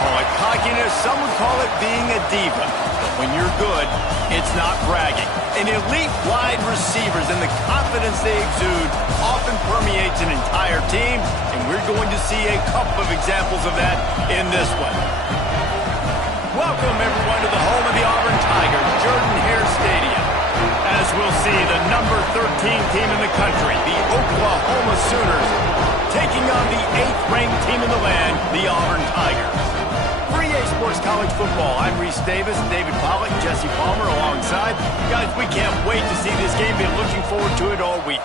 call it cockiness, some would call it being a diva. But when you're good, it's not bragging. And elite wide receivers and the confidence they exude often permeates an entire team, and we're going to see a couple of examples of that in this one. Welcome, everyone, to the home of the Auburn Tigers, Jordan-Hare Stadium. As we'll see, the number 13 team in the country, the Oklahoma Sooners, taking on the 8th-ranked team in the land, the Auburn Tigers. For EA Sports College Football, I'm Reese Davis, David Pollock, Jesse Palmer alongside. Guys, we can't wait to see this game. Been looking forward to it all week.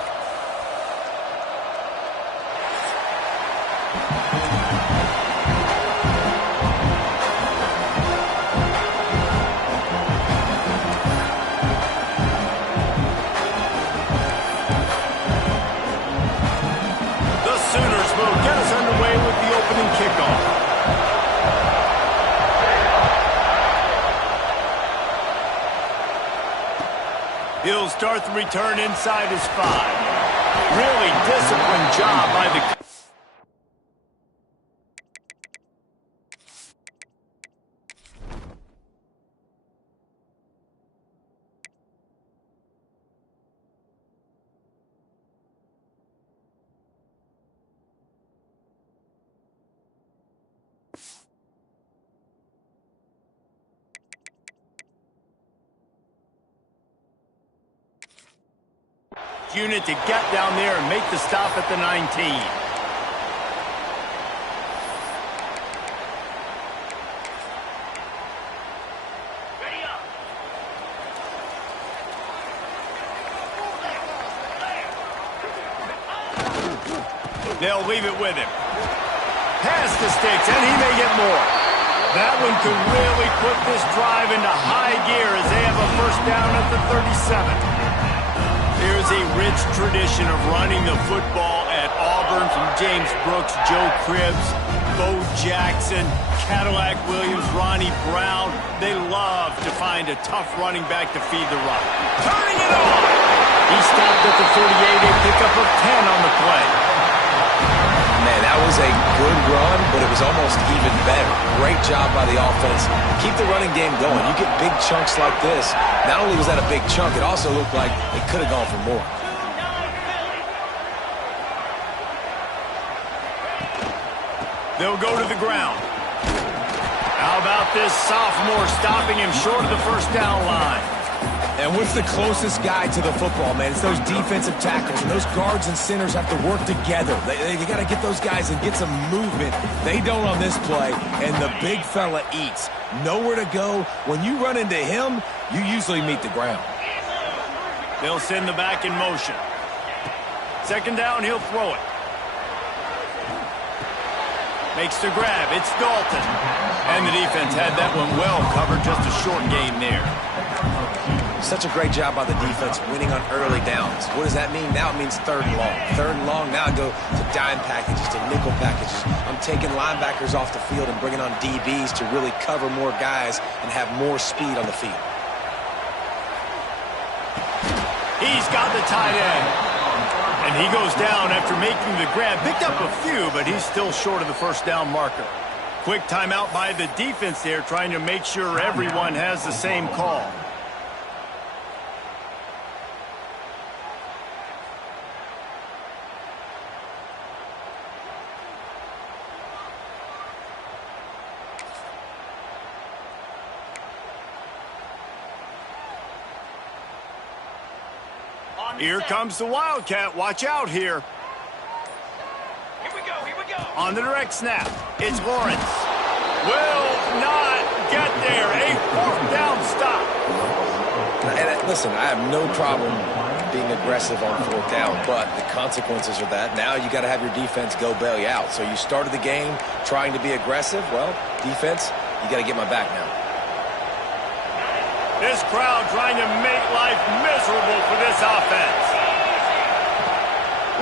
He'll start the return inside his 5. Really disciplined job by the... unit to get down there and make the stop at the 19. Ready up. They'll leave it with him. Pass the sticks, and he may get more. That one could really put this drive into high gear as they have a first down at the 37. There's a rich tradition of running the football at Auburn from James Brooks, Joe Cribbs, Bo Jackson, Cadillac Williams, Ronnie Brown. They love to find a tough running back to feed the run. Turning it on! He stopped at the 38, a pickup of 10 on the play. Man, that was a good run, but it was almost even better. Great job by the offense. Keep the running game going. You get big chunks like this. Not only was that a big chunk, it also looked like it could have gone for more. They'll go to the ground. How about this sophomore stopping him short of the first down line? And what's the closest guy to the football, man? It's those defensive tackles, and those guards and centers have to work together. They got to get those guys and get some movement. They don't on this play, and the big fella eats. Nowhere to go. When you run into him, you usually meet the ground. They'll send the back in motion. Second down, he'll throw it. Makes the grab. It's Dalton. And the defense had that one well covered. Just a short gain there. Such a great job by the defense winning on early downs. What does that mean? Now it means 3rd and long. 3rd and long, now I go to dime packages, to nickel packages. I'm taking linebackers off the field and bringing on DBs to really cover more guys and have more speed on the field. He's got the tight end. And he goes down after making the grab. Picked up a few, but he's still short of the first down marker. Quick timeout by the defense there, trying to make sure everyone has the same call. Here comes the Wildcat. Watch out here. Here we go. On the direct snap, it's Lawrence. Will not get there. A 4th down stop. And listen, I have no problem being aggressive on 4th down, but the consequences are that now you got to have your defense go bail you out. So you started the game trying to be aggressive. Well, defense, you got to get my back now. This crowd trying to make life miserable for this offense.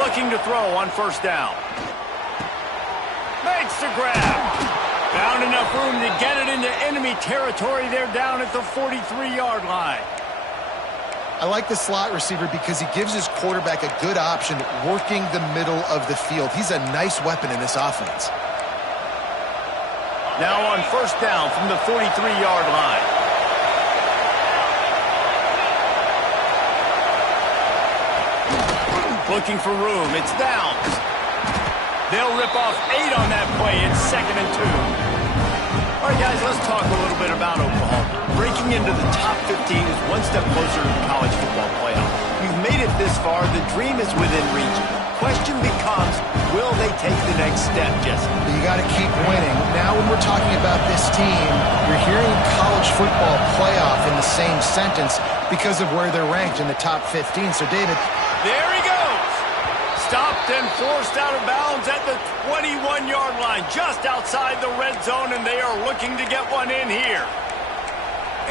Looking to throw on first down. Makes the grab. Found enough room to get it into enemy territory. They're down at the 43-yard line. I like the slot receiver because he gives his quarterback a good option working the middle of the field. He's a nice weapon in this offense. Now on first down from the 43-yard line. Looking for room. It's Downs. They'll rip off 8 on that play. It's 2nd and 2. All right, guys, let's talk a little bit about Oklahoma. Breaking into the top 15 is one step closer to the college football playoff. We've made it this far. The dream is within reach. Question becomes, will they take the next step, Jesse? You got to keep winning. Now when we're talking about this team, you're hearing college football playoff in the same sentence because of where they're ranked in the top 15. So, David. There he goes. Stopped and forced out of bounds at the 21-yard line, just outside the red zone, and they are looking to get one in here.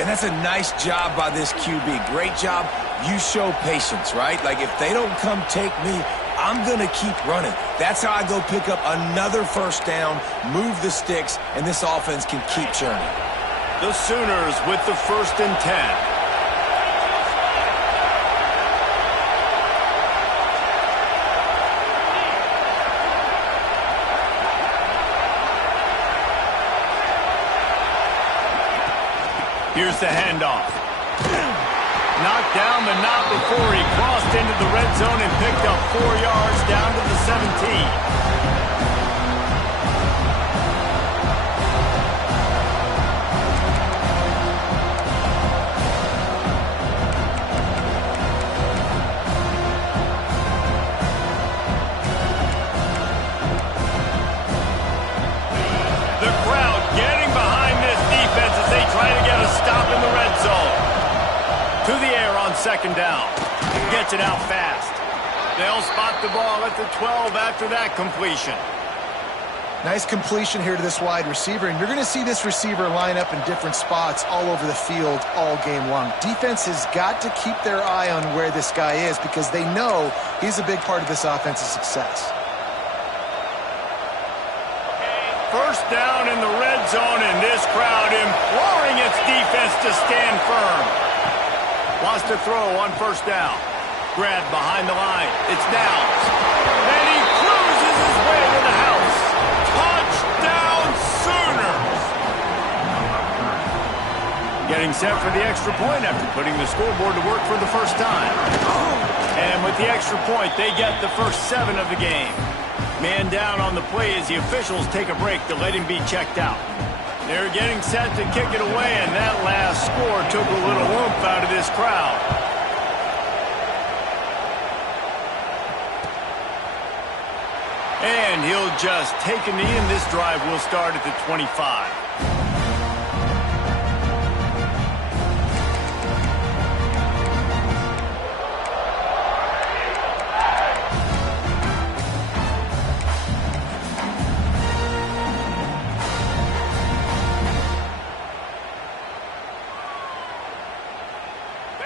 And that's a nice job by this QB. Great job. You show patience, right? Like, if they don't come take me, I'm going to keep running. That's how I go pick up another first down, move the sticks, and this offense can keep churning. The Sooners with the 1st and 10. Here's the handoff. Knocked down, but not before he crossed into the red zone and picked up 4 yards down to the 17. To the air on 2nd down. Gets it out fast. They'll spot the ball at the 12 after that completion. Nice completion here to this wide receiver, and you're going to see this receiver line up in different spots all over the field all game long. Defense has got to keep their eye on where this guy is because they know he's a big part of this offense's success. First down in the red zone, and this crowd imploring its defense to stand firm. Wants to throw on first down. Grabbed behind the line. It's Downs. And he cruises his way to the house. Touchdown, Sooners! Getting set for the extra point after putting the scoreboard to work for the first time. And with the extra point, they get the first 7 of the game. Man down on the play as the officials take a break to let him be checked out. They're getting set to kick it away, and that last score took a little oomph out of this crowd. And he'll just take a knee, and this drive will start at the 25.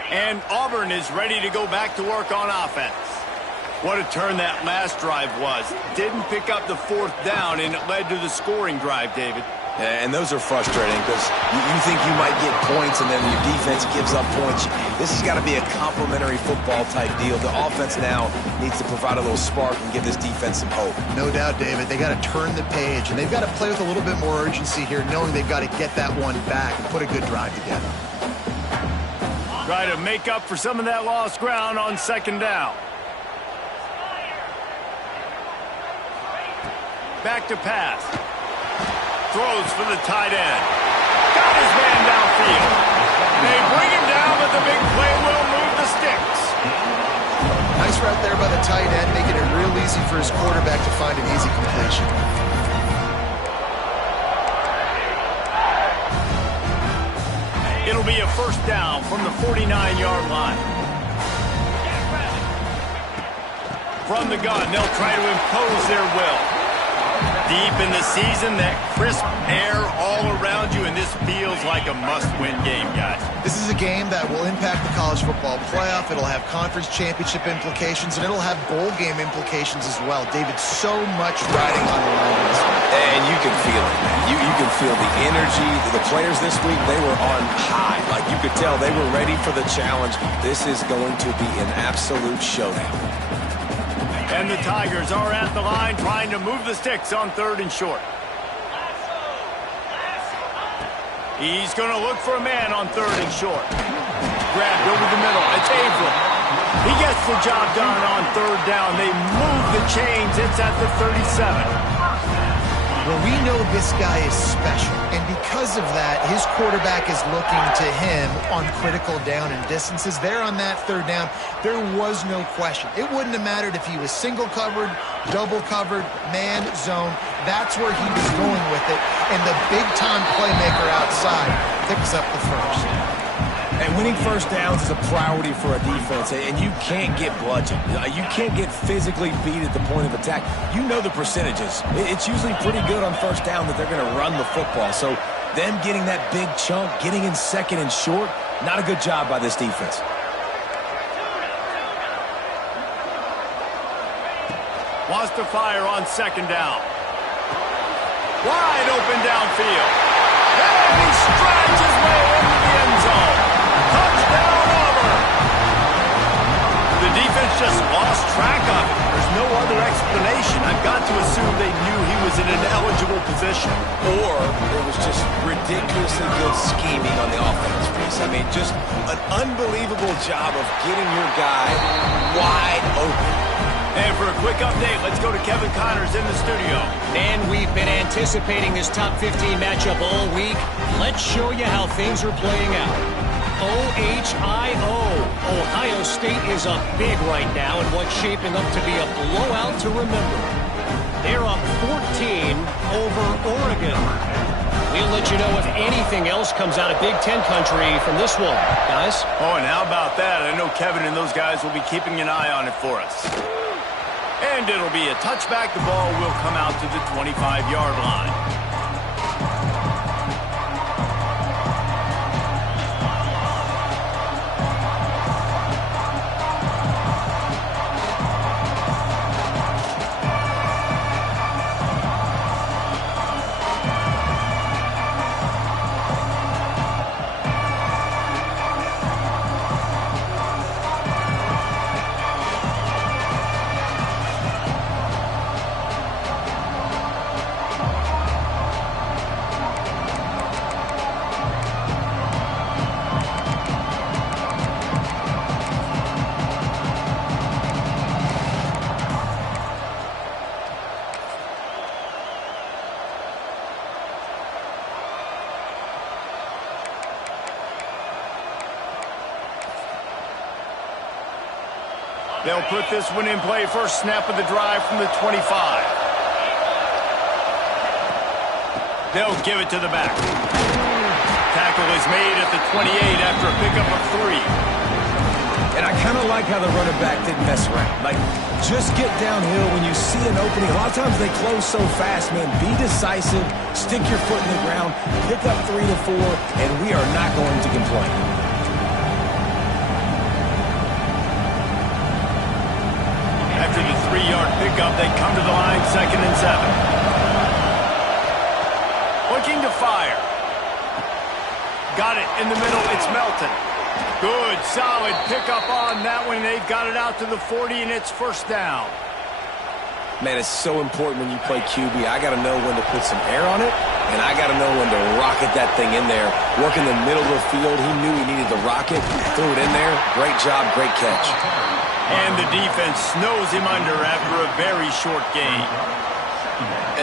And Auburn is ready to go back to work on offense. What a turn that last drive was. Didn't pick up the 4th down, and it led to the scoring drive, David. Yeah, and those are frustrating because you think you might get points, and then your defense gives up points. This has got to be a complementary football type deal. The offense now needs to provide a little spark and give this defense some hope. No doubt, David. They got to turn the page, and they've got to play with a little bit more urgency here, knowing they've got to get that one back and put a good drive together. Try to make up for some of that lost ground on 2nd down. Back to pass. Throws for the tight end. Got his man downfield. They bring him down, but the big play will move the sticks. Nice route there by the tight end, making it real easy for his quarterback to find an easy completion. It'll be a first down from the 49-yard line. From the gun, they'll try to impose their will. Deep in the season, that crisp air all around you, and this feels like a must-win game, guys. This is a game that will impact the college football playoff. It'll have conference championship implications, and it'll have bowl game implications as well. David, so much riding on the line. And you can feel it, man. You can feel the energy. The players this week, they were on high. Like, you could tell they were ready for the challenge. This is going to be an absolute showdown. And the Tigers are at the line trying to move the sticks on 3rd and short. He's going to look for a man on 3rd and short. Grabbed over the middle. It's Abram. He gets the job done on 3rd down. They move the chains. It's at the 37. Well, we know this guy is special, and because of that, his quarterback is looking to him on critical down and distances. There on that 3rd down, there was no question. It wouldn't have mattered if he was single covered, double covered, man, zone. That's where he was going with it, and the big-time playmaker outside picks up the first. And winning first downs is a priority for a defense, and you can't get bludgeoned. You can't get physically beat at the point of attack. You know the percentages. It's usually pretty good on first down that they're going to run the football. So them getting that big chunk, getting in 2nd and short, not a good job by this defense. Wants to fire on 2nd down. Wide open downfield. And he strides his way into the end zone. Touchdown, Auburn! The defense just lost track of it. There's no other explanation. I've got to assume they knew he was in an eligible position. Or it was just ridiculously good scheming on the offense piece. I mean, just an unbelievable job of getting your guy wide open. And for a quick update, let's go to Kevin Connors in the studio. And we've been anticipating this top 15 matchup all week. Let's show you how things are playing out. OHIO. Ohio State is up big right now in what's shaping up to be a blowout to remember. They're up 14 over Oregon. We'll let you know if anything else comes out of Big Ten country from this one, guys. Oh, and how about that? I know Kevin and those guys will be keeping an eye on it for us. And it'll be a touchback. The ball will come out to the 25-yard line. They'll put this one in play. First snap of the drive from the 25. They'll give it to the back. Tackle is made at the 28 after a pickup of 3. And I kind of like how the running back didn't mess around. Like, just get downhill when you see an opening. A lot of times they close so fast, man. Be decisive, stick your foot in the ground, pick up 3 to 4, and we are not going to complain. After the 3-yard pickup, they come to the line, 2nd and 7. Looking to fire. Got it in the middle. It's Melton. Good, solid pickup on that one. They've got it out to the 40, and it's first down. Man, it's so important when you play QB. I got to know when to put some air on it, and I got to know when to rocket that thing in there. Work in the middle of the field. He knew he needed the rocket. Threw it in there. Great job, great catch. And the defense snows him under after a very short game.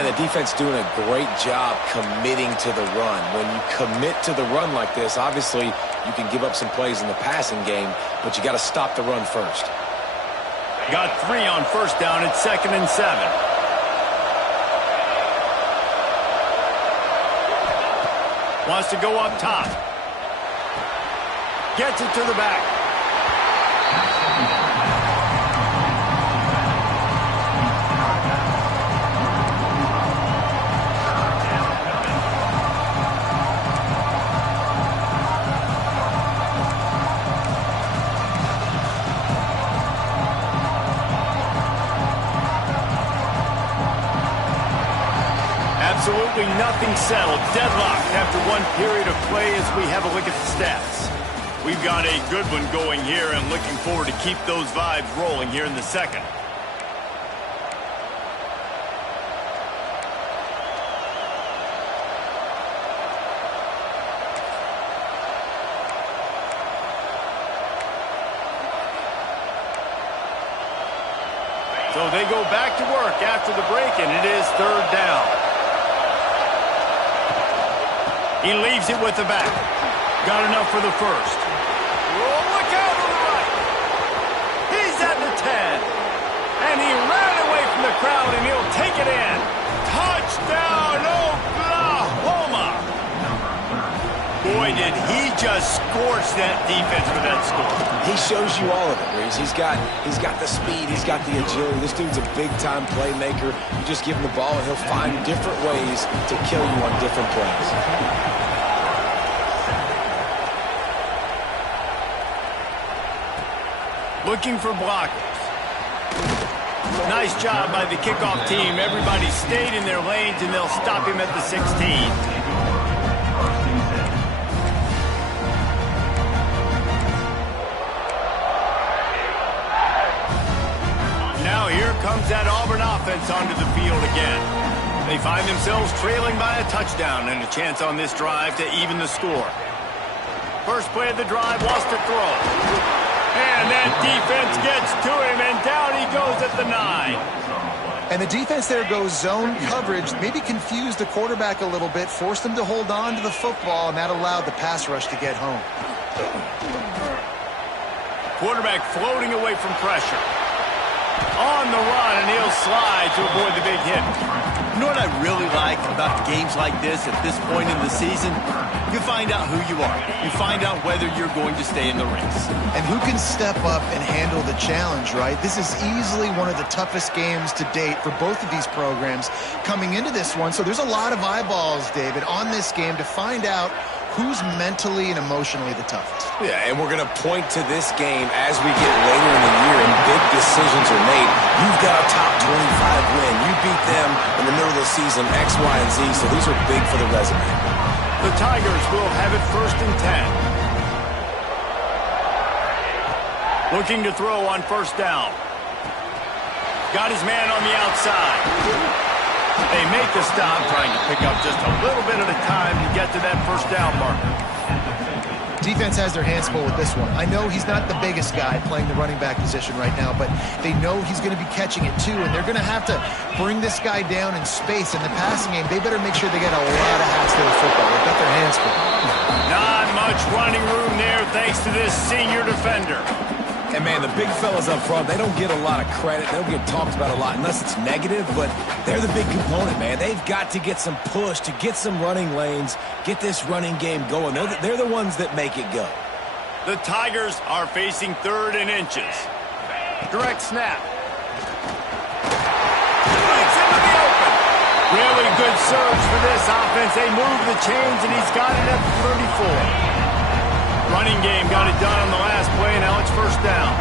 And the defense doing a great job committing to the run. When you commit to the run like this, obviously you can give up some plays in the passing game, but you got to stop the run first. Got 3 on first down. It's 2nd and 7. Wants to go up top. Gets it to the back. Absolutely nothing settled. Deadlocked after one period of play as we have a look at the stats. We've got a good one going here and looking forward to keep those vibes rolling here in the second. So they go back to work after the break, and it is third down. He leaves it with the back. Got enough for the first. Oh, look out on the right. He's at the 10. And he ran away from the crowd, and he'll take it in. Touchdown, Oklahoma! Boy, did he just scorch that defense for that score. He shows you all of it, Reese. He's got the speed. He's got the agility. This dude's a big-time playmaker. You just give him the ball, and he'll find different ways to kill you on different plays. Looking for blockers. Nice job by the kickoff team. Everybody stayed in their lanes, and they'll stop him at the 16. Now here comes that Auburn offense onto the field again. They find themselves trailing by a touchdown and a chance on this drive to even the score. First play of the drive, wants to throw. And that defense gets to him, and down he goes at the 9. And the defense there goes zone coverage, maybe confused the quarterback a little bit, forced him to hold on to the football, and that allowed the pass rush to get home. Quarterback floating away from pressure. On the run, and he'll slide to avoid the big hit. You know what I really like about games like this at this point in the season? You find out who you are. You find out whether you're going to stay in the race. And who can step up and handle the challenge, right? This is easily one of the toughest games to date for both of these programs coming into this one. So there's a lot of eyeballs, David, on this game to find out who's mentally and emotionally the toughest. Yeah, and we're going to point to this game as we get later in the year and big decisions are made. You've got a top 25 win. You beat them in the middle of the season, X, Y, and Z, so these are big for the resume. The Tigers will have it 1st and 10. Looking to throw on 1st down. Got his man on the outside. They make the stop, trying to pick up just a little bit at a time to get to that 1st down marker. Defense has their hands full with this one. I know he's not the biggest guy playing the running back position right now, but they know he's going to be catching it too, and they're going to have to bring this guy down in space. In the passing game, they better make sure they get a lot of hats to the football. They've got their hands full. Not much running room there thanks to this senior defender. And, man, the big fellas up front, they don't get a lot of credit. They don't get talked about a lot unless it's negative, but they're the big component, man. They've got to get some push, to get some running lanes, get this running game going. They're the ones that make it go. The Tigers are facing 3rd and inches. Direct snap. Breaks into the open. Really good surge for this offense. They move the chains, and he's got it at 34. Running game got it done on the last play, now it's 1st down.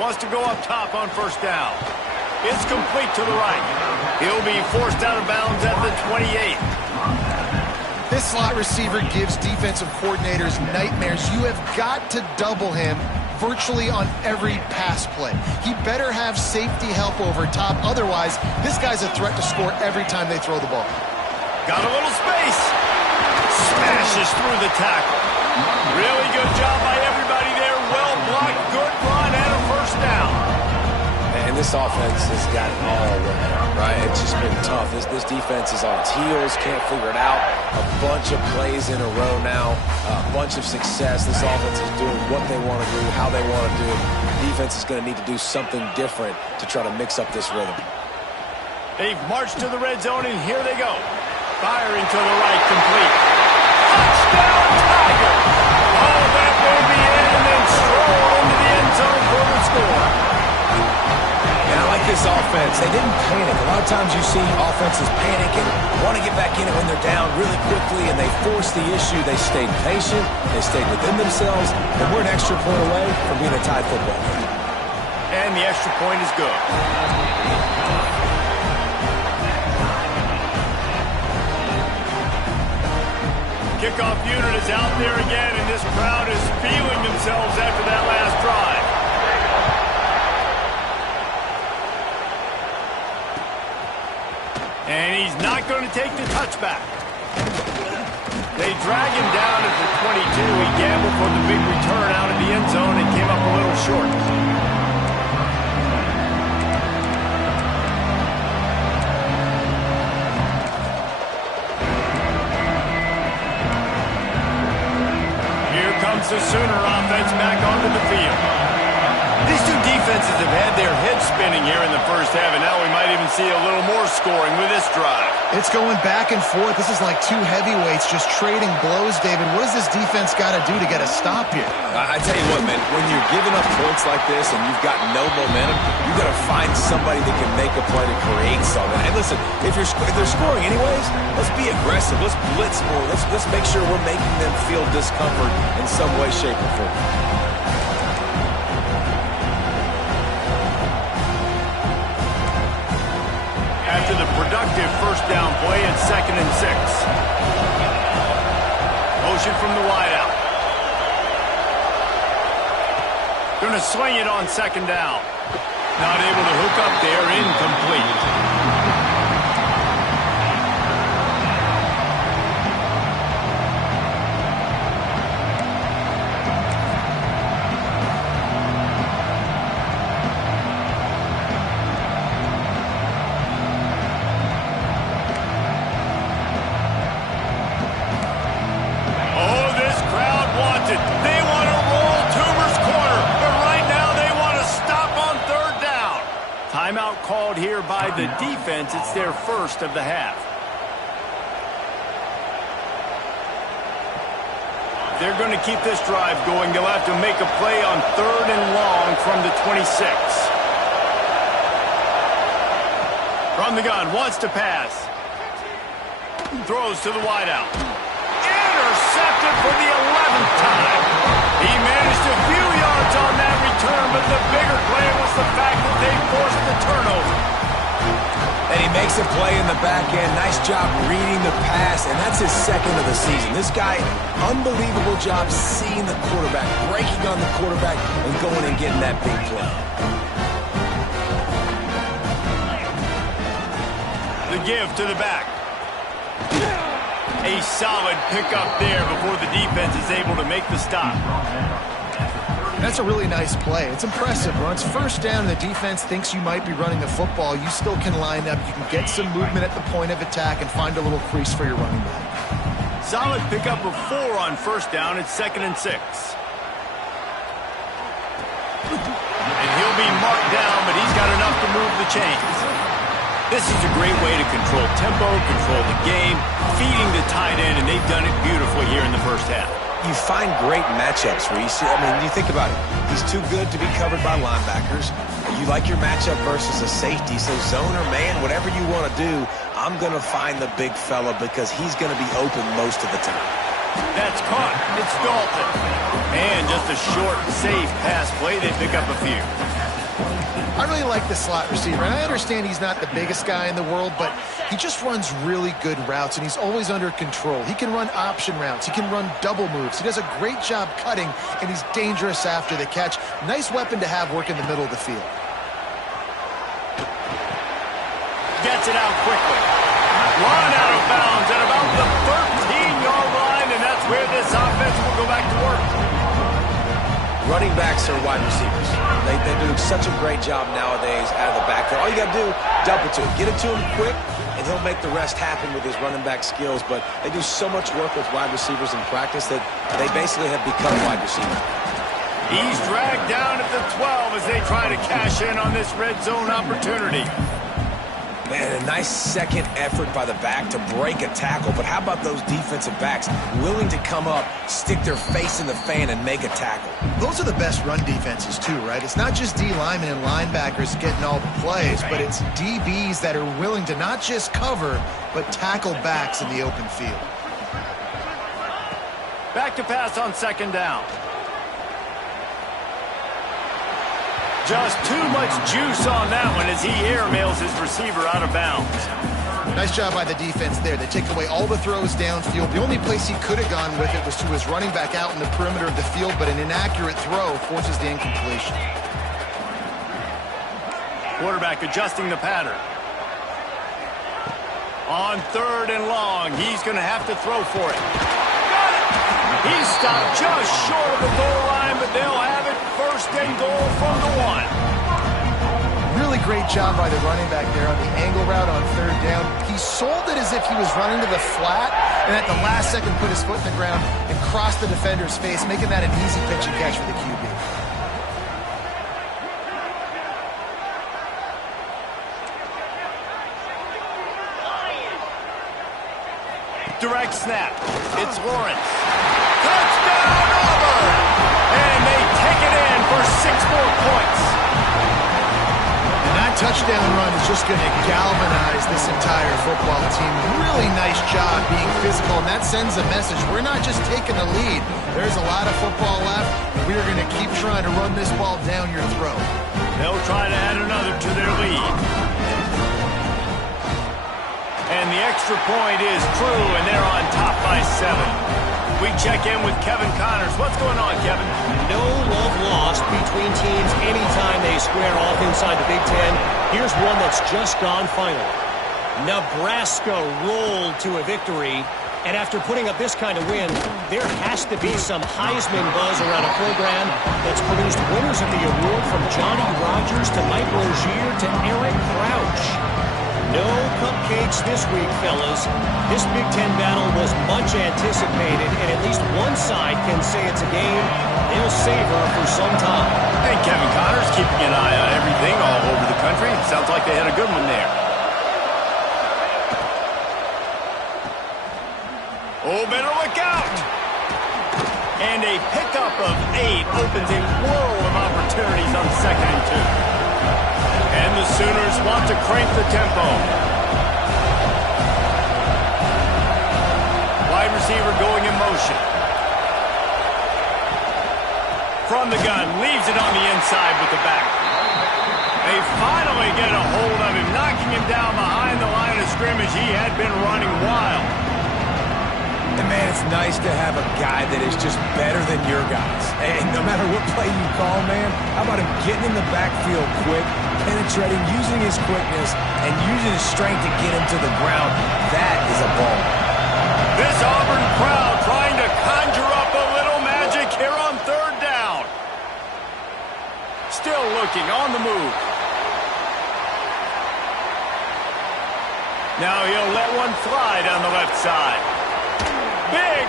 Wants to go up top on 1st down. It's complete to the right. He'll be forced out of bounds at the 28. This slot receiver gives defensive coordinators nightmares. You have got to double him virtually on every pass play. He better have safety help over top. Otherwise, this guy's a threat to score every time they throw the ball. Got a little space. Smashes through the tackle. Really good job by everybody there. Well blocked, good run, and a 1st down. And this offense has got it all right? It's just been tough. This defense is on its heels, can't figure it out. A bunch of plays in a row now, a bunch of success. This offense is doing what they want to do, how they want to do it. Defense is going to need to do something different to try to mix up this rhythm. They've marched to the red zone, and here they go. Firing to the right, complete. Touchdown, Tiger! Oh, that will be in, and then stroll into the end zone for the score. And I like this offense. They didn't panic. A lot of times you see offenses panic and want to get back in it when they're down really quickly, and they force the issue. They stayed patient. They stayed within themselves, and we're an extra point away from being a tied football game. And the extra point is good. Kickoff unit is out there again, and this crowd is feeling themselves after that last drive. And he's not going to take the touchback. They drag him down at the 22. He gambled for the big return out of the end zone and came up a little short. Here comes the Sooner offense back onto the field. These two defenses have had their heads spinning here in the first half, and now we might even see a little more scoring with this drive. It's going back and forth. This is like two heavyweights just trading blows, David. What does this defense got to do to get a stop here? I tell you what, man, when you're giving up points like this and you've got no momentum, you've got to find somebody that can make a play to create something. And listen, if they're scoring anyways, let's be aggressive. Let's blitz more. Let's make sure we're making them feel discomfort in some way, shape, or form. After the productive first down play, it's 2nd and 6. Motion from the wideout. Going to swing it on 2nd down. Not able to hook up there, incomplete. Timeout called here by the defense. It's their first of the half. They're going to keep this drive going. They'll have to make a play on 3rd and long from the 26. From the gun, wants to pass. Throws to the wideout. Intercepted for the 11th time. He managed a few yards on that return, but the bigger play was the fact that they forced the turnover. And he makes a play in the back end. Nice job reading the pass, and that's his 2nd of the season. This guy, unbelievable job seeing the quarterback, breaking on the quarterback, and going and getting that big play. The give to the back. A solid pickup there before the defense is able to make the stop. That's a really nice play. It's impressive. When it's first down and the defense thinks you might be running the football, you still can line up. You can get some movement at the point of attack and find a little crease for your running back. Solid pickup of 4 on first down. It's 2nd and 6. And he'll be marked down, but he's got enough to move the chains. This is a great way to control tempo, control the game, feeding the tight end, and they've done it beautifully here in the first half. You find great matchups where you see, you think about it. He's too good to be covered by linebackers. You like your matchup versus a safety, so zone or man, whatever you want to do, I'm going to find the big fella because he's going to be open most of the time. That's caught. It's Dalton. And just a short, safe pass play. They pick up a few. I really like the slot receiver, and I understand he's not the biggest guy in the world, but he just runs really good routes, and he's always under control. He can run option routes. He can run double moves. He does a great job cutting, and he's dangerous after the catch. Nice weapon to have work in the middle of the field. Gets it out quickly. Run out of bounds at about the 13-yard line, and that's where this offense will go back to work. Running backs are wide receivers. They do such a great job nowadays out of the backfield. All you got to do, double to it. Get it to him quick, and he'll make the rest happen with his running back skills. But they do so much work with wide receivers in practice that they basically have become wide receivers. He's dragged down at the 12 as they try to cash in on this red zone opportunity. Man, a nice second effort by the back to break a tackle. But how about those defensive backs willing to come up, stick their face in the fan, and make a tackle? Those are the best run defenses, too, right? It's not just D linemen and linebackers getting all the plays, but it's DBs that are willing to not just cover, but tackle backs in the open field. Back to pass on 2nd down. Just too much juice on that one as he airmails his receiver out of bounds. Nice job by the defense there. They take away all the throws downfield. The only place he could have gone with it was to his running back out in the perimeter of the field, but an inaccurate throw forces the incompletion. Quarterback adjusting the pattern. On 3rd and long, he's going to have to throw for it. He's stopped just short of the goal line, but they'll have it first and goal from the 1. Really great job by the running back there on the angle route on 3rd down. He sold it as if he was running to the flat, and at the last second put his foot in the ground and crossed the defender's face, making that an easy pitch and catch for the QB. Direct snap. It's Lawrence. Touchdown, Auburn! And they take it in for 6 more points. And that touchdown run is just going to galvanize this entire football team. Really nice job being physical, and that sends a message. We're not just taking the lead. There's a lot of football left, and we are going to keep trying to run this ball down your throat. They'll try to add another to their lead. And the extra point is true, and they're on top by 7. We check in with Kevin Connors. What's going on, Kevin? No love lost between teams anytime they square off inside the Big Ten. Here's one that's just gone final. Nebraska rolled to a victory, and after putting up this kind of win, there has to be some Heisman buzz around a program that's produced winners of the award from Johnny Rodgers to Mike Rozier to Eric Crouch. No cupcakes this week, fellas. This Big Ten battle was much anticipated, and at least one side can say it's a game they'll savor for some time. Hey, Kevin Connors keeping an eye on everything all over the country. Sounds like they had a good one there. Oh, better look out! And a pickup of 8 opens a world of opportunities on 2nd and 2. And the Sooners want to crank the tempo. Wide receiver going in motion. From the gun, leaves it on the inside with the back. They finally get a hold of him, knocking him down behind the line of scrimmage. He had been running wild. And, man, it's nice to have a guy that is just better than your guys. And no matter what play you call, man, how about him getting in the backfield quick, penetrating, using his quickness, and using his strength to get him to the ground? That is a ball. This Auburn crowd trying to conjure up a little magic here on 3rd down. Still looking on the move. Now he'll let one fly down the left side.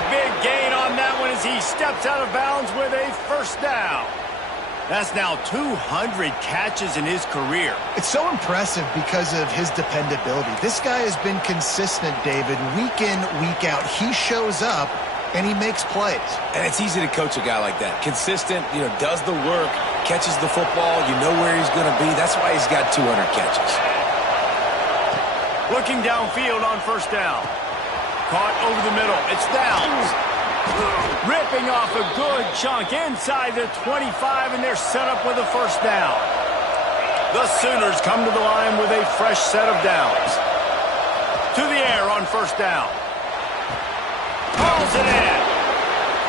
Big gain on that one as he steps out of bounds with a 1st down. That's now 200 catches in his career. It's so impressive because of his dependability. This guy has been consistent, David, week in, week out. He shows up, and he makes plays. And it's easy to coach a guy like that. Consistent, does the work, catches the football, you know where he's going to be. That's why he's got 200 catches. Looking downfield on 1st down. Caught over the middle. It's Downs. Ripping off a good chunk inside the 25, and they're set up with a 1st down. The Sooners come to the line with a fresh set of downs. To the air on 1st down. Calls it in.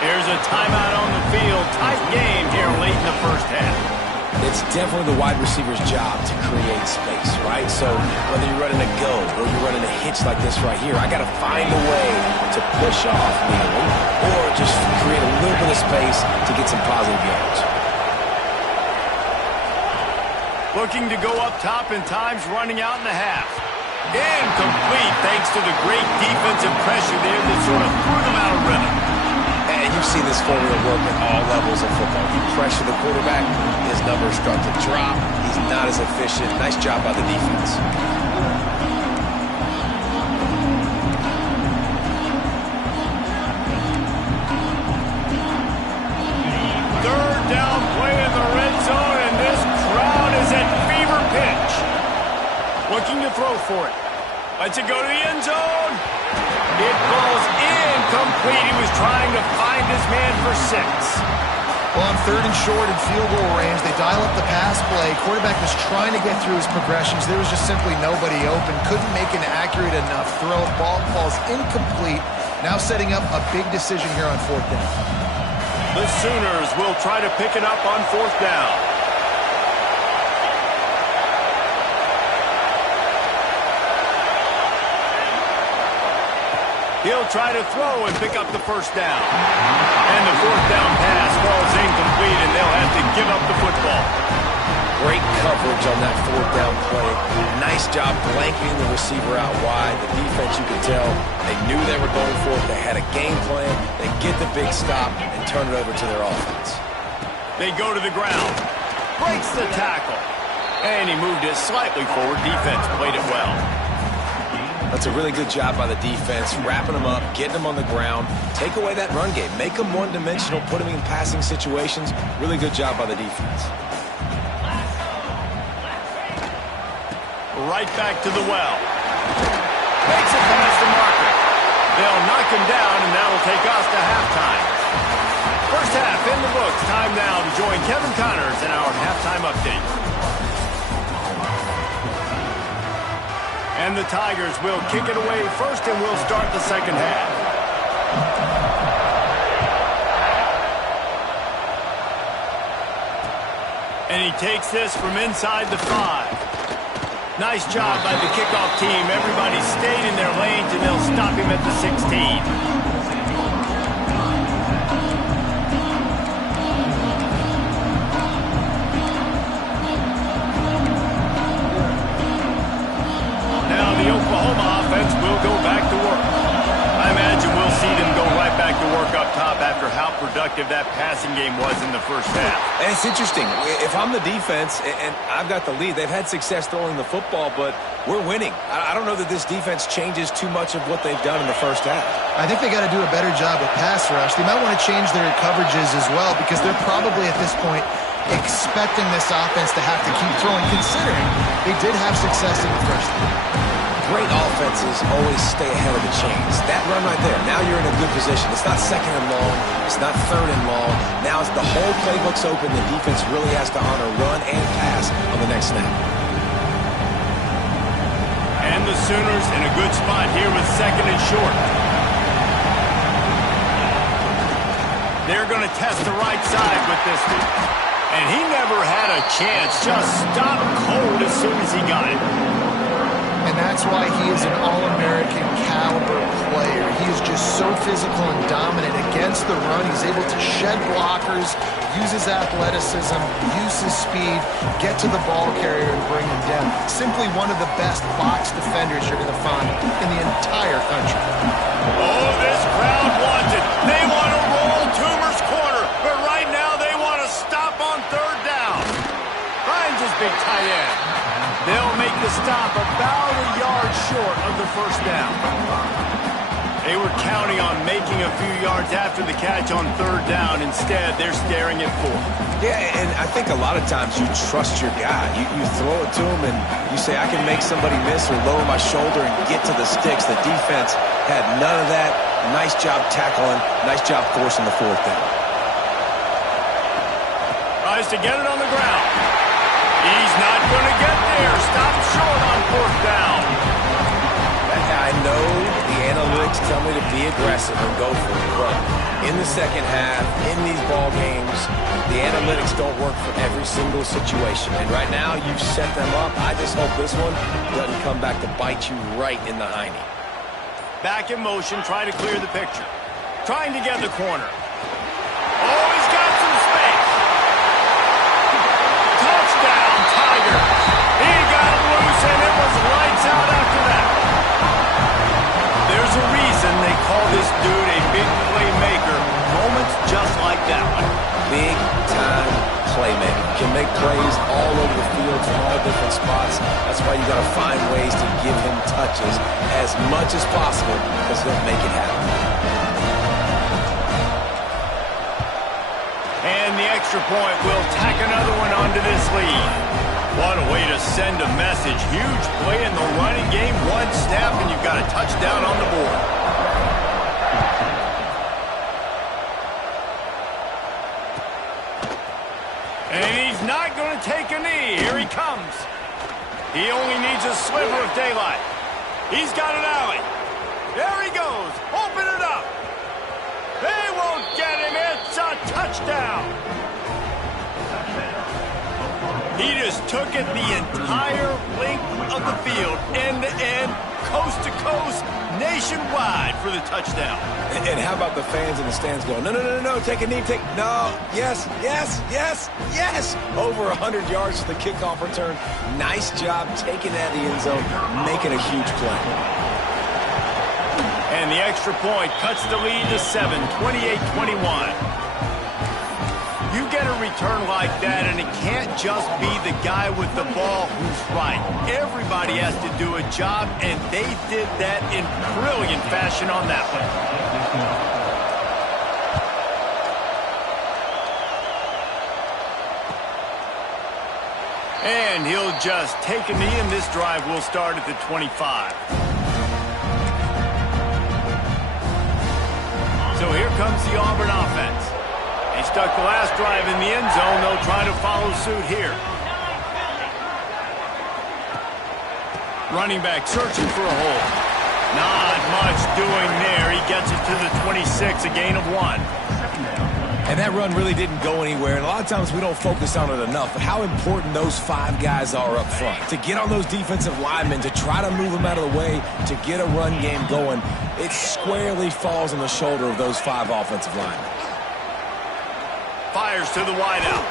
Here's a timeout on the field. Tight game here late in the 1st half. It's definitely the wide receiver's job to create space, right? So whether you're running a go or you're running a hitch like this right here, I got to find a way to push off kneeling or just create a little bit of space to get some positive yards. Looking to go up top in times, running out in the half. Incomplete thanks to the great defensive pressure there that sort of threw them out of rhythm. And you've seen this formula work at all levels of football. You pressure the quarterback, his numbers start to drop. He's not as efficient. Nice job by the defense. 3rd down play in the red zone, and this crowd is at fever pitch. Looking to throw for it. Lets it go to the end zone. It falls incomplete. He was trying to find his man for 6. Well, on 3rd and short and field goal range, they dial up the pass play. Quarterback was trying to get through his progressions. There was just simply nobody open. Couldn't make an accurate enough throw. Ball falls incomplete. Now setting up a big decision here on 4th down. The Sooners will try to pick it up on 4th down. He'll try to throw and pick up the 1st down. give up the football. Great coverage on that fourth down play. Nice job blanketing the receiver out wide. The defense, you could tell, they knew they were going for it. They had a game plan. They get the big stop and turn it over to their offense. They go to the ground. Breaks the tackle. And he moved it slightly forward. Defense played it well. That's a really good job by the defense, wrapping them up, getting them on the ground. Take away that run game. Make them one-dimensional, put them in passing situations. Really good job by the defense. Right back to the well. Makes it past the marker. They'll knock him down, and that will take us to halftime. First half in the books. Time now to join Kevin Connors in our halftime update. And the Tigers will kick it away first, and we'll start the second half. And he takes this from inside the 5. Nice job by the kickoff team. Everybody stayed in their lanes, and they'll stop him at the 16. The Oklahoma offense will go back to work. I imagine we'll see them go right back to work up top after how productive that passing game was in the first half. And it's interesting. If I'm the defense and I've got the lead, they've had success throwing the football, but we're winning. I don't know that this defense changes too much of what they've done in the first half. I think they got to do a better job with pass rush. They might want to change their coverages as well because they're probably at this point expecting this offense to have to keep throwing, considering they did have success in the first half. Great offenses always stay ahead of the chains. That run right there, now you're in a good position. It's not second and long. It's not third and long. Now it's the whole playbook's open. The defense really has to honor run and pass on the next snap. And the Sooners in a good spot here with second and short. They're going to test the right side with this one. And he never had a chance. Just stopped cold as soon as he got it. And that's why he is an All-American caliber player. He is just so physical and dominant against the run. He's able to shed blockers, use his athleticism, use his speed, get to the ball carrier and bring him down. Simply one of the best box defenders you're going to find in the entire country. Oh, this crowd wants it. They want to roll Toomer's corner, but right now they want to stop on third down. Finds his big tight end. They'll make the stop about a yard short of the first down. They were counting on making a few yards after the catch on third down. Instead, they're staring at fourth. Yeah, and I think a lot of times you trust your guy. You throw it to him and you say, I can make somebody miss or lower my shoulder and get to the sticks. The defense had none of that. Nice job tackling. Nice job forcing the fourth down. Tries to get it on the ground. He's not going to get there. Stop short on fourth down. I know the analytics tell me to be aggressive and go for it, but in the second half, in these ball games, the analytics don't work for every single situation. And right now, you've set them up. I just hope this one doesn't come back to bite you right in the hiney. Back in motion, try to clear the picture. Trying to get the corner. Oh, he's got some space. Touchdown, Tigers. He got loose, and it was lights out after that. There's a reason they call this dude a big playmaker. Moments just like that one. Big-time playmaker. Can make plays all over the field from all different spots. That's why you got to find ways to give him touches as much as possible because he'll make it happen. And the extra point will tack another one onto this lead. What a way to send a message. Huge play in the running game. One snap, and you've got a touchdown on the board. And he's not going to take a knee. Here he comes. He only needs a sliver of daylight. He's got an alley. There he goes. Open it up. They won't get him. It's a touchdown. He just took it the entire length of the field, end to end, coast to coast, nationwide for the touchdown. And how about the fans in the stands going, no, no, no, no, no, take a knee, no, yes, yes, yes, yes. Over 100 yards to the kickoff return. Nice job taking that in the end zone, making a huge play. And the extra point cuts the lead to 7, 28-21. You get a return like that, and it can't just be the guy with the ball who's right. Everybody has to do a job, and they did that in brilliant fashion on that one. And he'll just take a knee, and this drive will start at the 25. So here comes the Auburn offense. They stuck the last drive in the end zone. They'll try to follow suit here. Running back searching for a hole. Not much doing there. He gets it to the 26, a gain of 1. And that run really didn't go anywhere. And a lot of times we don't focus on it enough, but how important those 5 guys are up front. To get on those defensive linemen, to try to move them out of the way, to get a run game going, it squarely falls on the shoulder of those 5 offensive linemen. Fires to the wideout. Oh,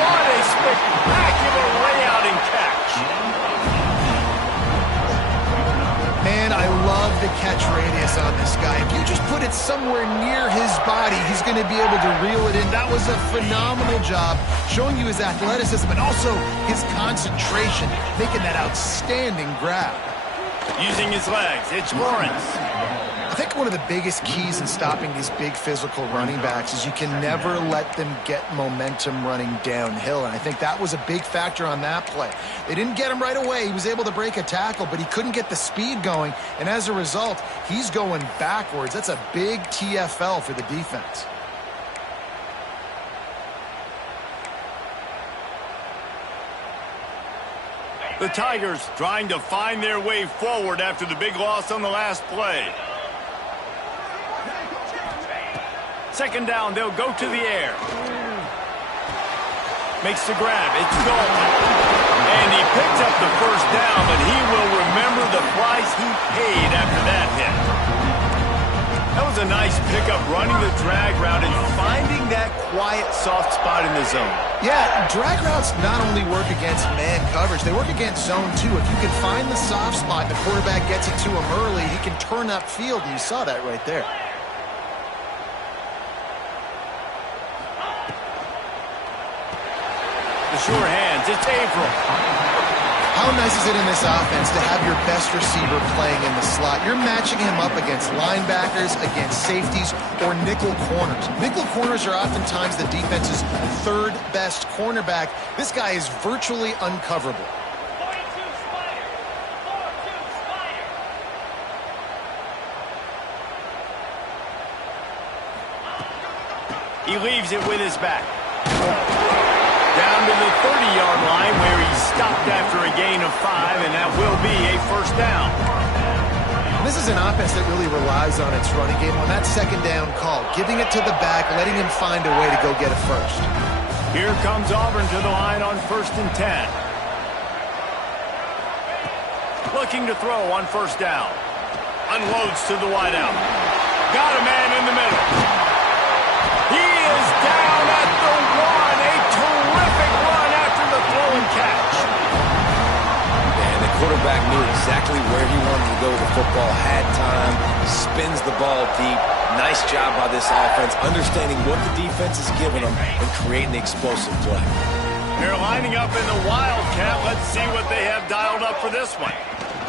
what a spectacular layout and catch. Man, I love the catch radius on this guy. If you just put it somewhere near his body, he's going to be able to reel it in. That was a phenomenal job showing you his athleticism and also his concentration, making that outstanding grab. Using his legs, it's Lawrence. I think one of the biggest keys in stopping these big physical running backs is you can never let them get momentum running downhill, and I think that was a big factor on that play. They didn't get him right away. He was able to break a tackle, but he couldn't get the speed going, and as a result, he's going backwards. That's a big TFL for the defense. The Tigers trying to find their way forward after the big loss on the last play. Second down, they'll go to the air. Makes the grab. It's Dalton. And he picks up the first down, but he will remember the price he paid after that hit. That was a nice pickup, running the drag route and finding that quiet, soft spot in the zone. Yeah, drag routes not only work against man coverage, they work against zone too. If you can find the soft spot, the quarterback gets it to him early, he can turn upfield, and you saw that right there. The sure hands, it's April. How nice is it in this offense to have your best receiver playing in the slot? You're matching him up against linebackers, against safeties, or nickel corners. Nickel corners are oftentimes the defense's 3rd best cornerback. This guy is virtually uncoverable. He leaves it with his back. Down to the 30-yard line where he stopped after a gain of 5, and that will be a first down. This is an offense that really relies on its running game on that second down call, giving it to the back, letting him find a way to go get a first. Here comes Auburn to the line on 1st and 10. Looking to throw on first down. Unloads to the wideout. Got a man in the middle. He is down at the 1. A terrific run after the throw and catch. And the quarterback knew exactly where he wanted to go with the football, had time, spins the ball deep. Nice job by this offense, understanding what the defense is giving them and creating the explosive play. They're lining up in the Wildcat. Let's see what they have dialed up for this one.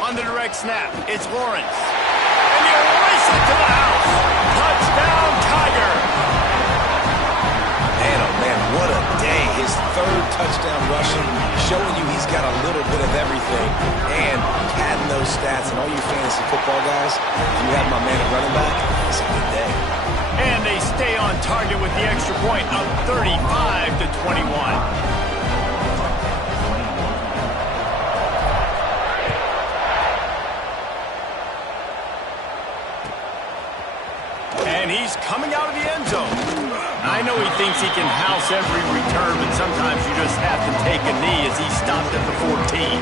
On the direct snap, it's Lawrence. And you race it to the house. Touchdown, Tiger. Man, oh man, what a day. His 3rd touchdown rushing, showing you he's got a little bit of everything. And padding those stats, and all you fantasy football guys, if you have my man at running back, it's a good day. And they stay on target with the extra point of 35-21. And he's coming out of the end zone. 9 know he thinks he can house every return, but sometimes you just have to take a knee as he stopped at the 14.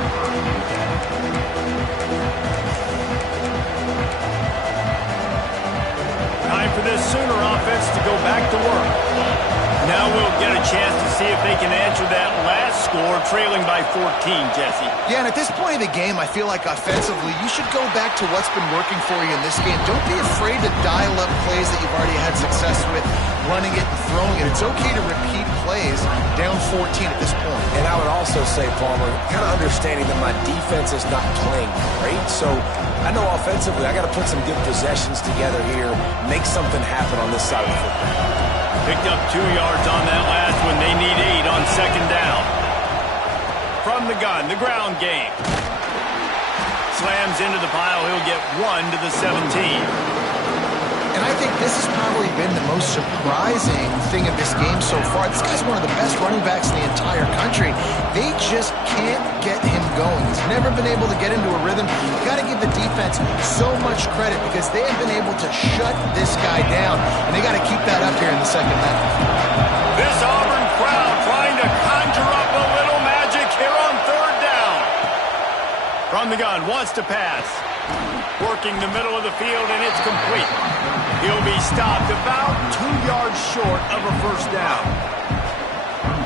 Time for this Sooner offense to go back to work. Now we'll get a chance to see if they can answer that last score, trailing by 14, Jesse. Yeah, and at this point in the game, I feel like offensively, you should go back to what's been working for you in this game. Don't be afraid to dial up plays that you've already had success with, running it and throwing it. It's okay to repeat plays down 14 at this point. And I would also say, Palmer, kind of understanding that my defense is not playing great, so I know offensively I got to put some good possessions together here, make something happen on this side of the football. Picked up 2 yards on that last one. They need 8 on second down. From the gun, the ground game. Slams into the pile. He'll get 1 to the 17. And I think this has probably been the most surprising thing of this game so far. This guy's one of the best running backs in the entire country. They just can't get him going. He's never been able to get into a rhythm. You got to give the defense so much credit because they have been able to shut this guy down, and they got to keep that up here in the second half. This Auburn crowd trying to conjure up a little magic here on third down. From the gun, wants to pass. Working the middle of the field, and it's complete. He'll be stopped about 2 yards short of a first down.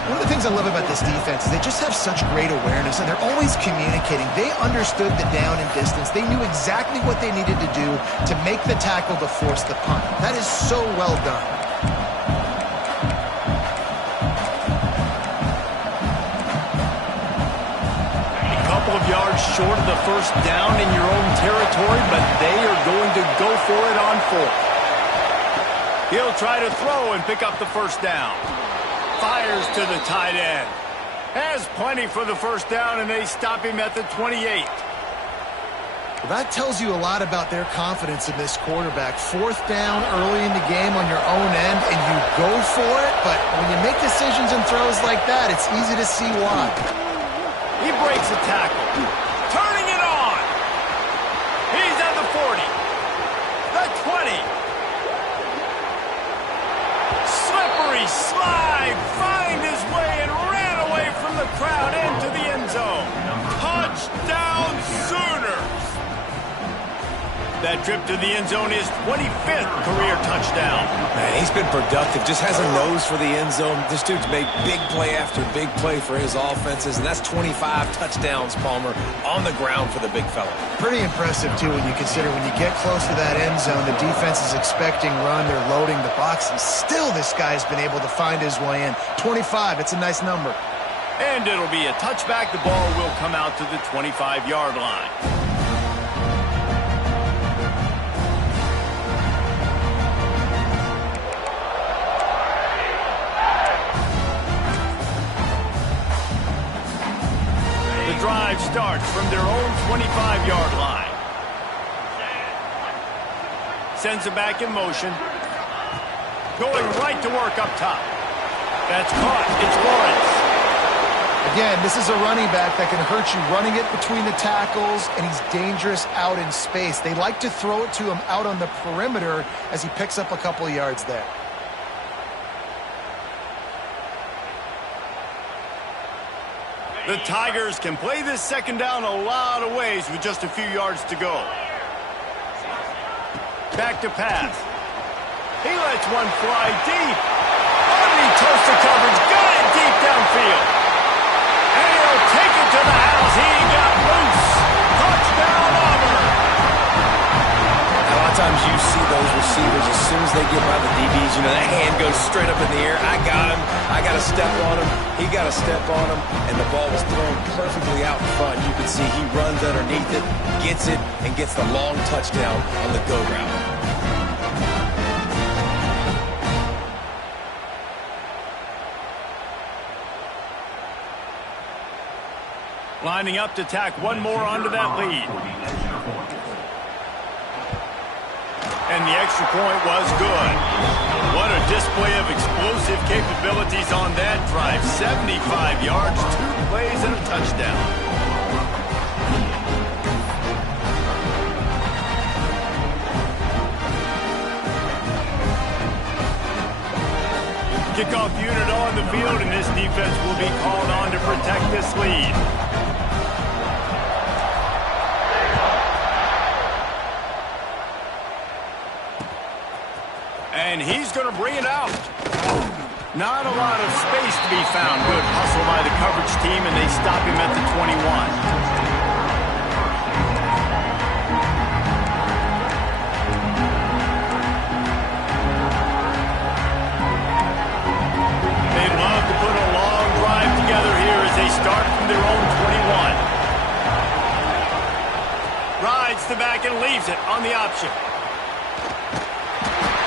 One of the things I love about this defense is they just have such great awareness, and they're always communicating. They understood the down and distance. They knew exactly what they needed to do to make the tackle to force the punt. That is so well done. Of yards short of the first down in your own territory, but they are going to go for it on 4th. He'll try to throw and pick up the first down. Fires to the tight end. Has plenty for the first down, and they stop him at the 28. Well, that tells you a lot about their confidence in this quarterback. 4th down early in the game on your own end, and you go for it, but when you make decisions and throws like that, it's easy to see why. He breaks a tackle. Turning it on. He's at the 40. The 20. Slippery slide. Find his way and ran away from the crowd into the end zone. Touchdown Sooners. That trip to the end zone is 25th career touchdown. Man, he's been productive. Just has a nose for the end zone. This dude's made big play after big play for his offenses, and that's 25 touchdowns, Palmer, on the ground for the big fella. Pretty impressive, too, when you consider when you get close to that end zone, the defense is expecting run. They're loading the box, and still this guy's been able to find his way in. 25, it's a nice number. And it'll be a touchback. The ball will come out to the 25-yard line. Drive starts from their own 25-yard line. Sends it back in motion. Going right to work up top. That's caught. It's Lawrence. Again, this is a running back that can hurt you running it between the tackles, and he's dangerous out in space. They like to throw it to him out on the perimeter as he picks up a couple of yards there. The Tigers can play this second down a lot of ways with just a few yards to go. Back to pass. He lets one fly deep. Utterly toast the coverage. Got it deep downfield. And he'll take it to the house. He got loose. Touchdown, Auburn. A lot of times you see those receivers, as soon as they get by the DBs, you know, that hand goes straight up in the air. I got him. I got to step on him. He got a step on him, and the ball was thrown perfectly out in front. You can see he runs underneath it, gets it, and gets the long touchdown on the go route. Lining up to tack one more onto that lead. And the extra point was good. What a display of explosive capabilities on that drive. 75 yards, 2 plays, and a touchdown. Kickoff unit on the field, and this defense will be called on to protect this lead. And he's going to bring it out. Not a lot of space to be found. Good hustle by the coverage team, and they stop him at the 21. Start from their own 21. Rides the back and leaves it on the option.